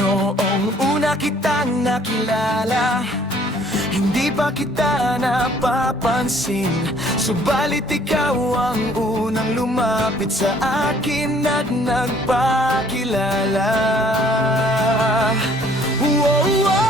Noong una kitang nakilala, hindi pa kita napapansin. Subalit ikaw ang unang lumapit sa akin at nagpakilala. Whoa, whoa.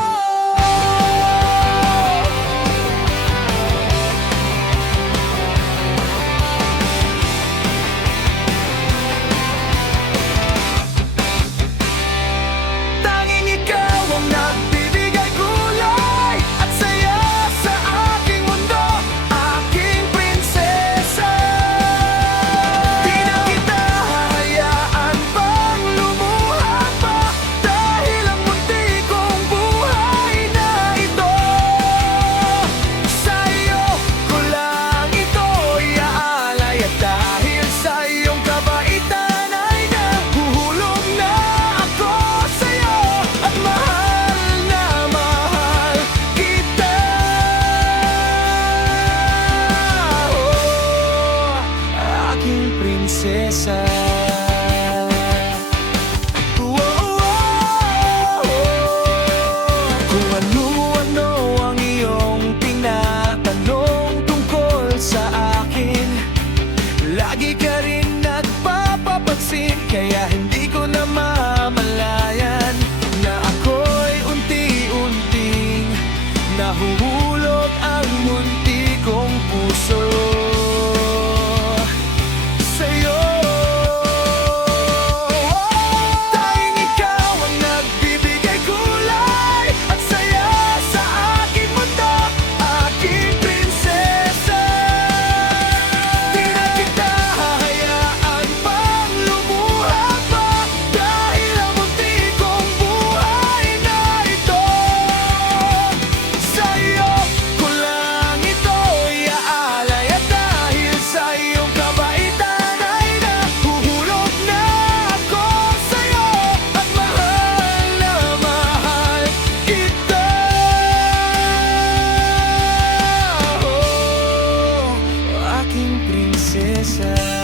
Prinsesa. Kung ano-ano ang iyong tinatanong tungkol sa akin, lagi ka rin nagpapapansin. Kaya hindi ko na mamalayan na ako'y unti-unting nahuhulog ang munti kong puso. Prinsesa.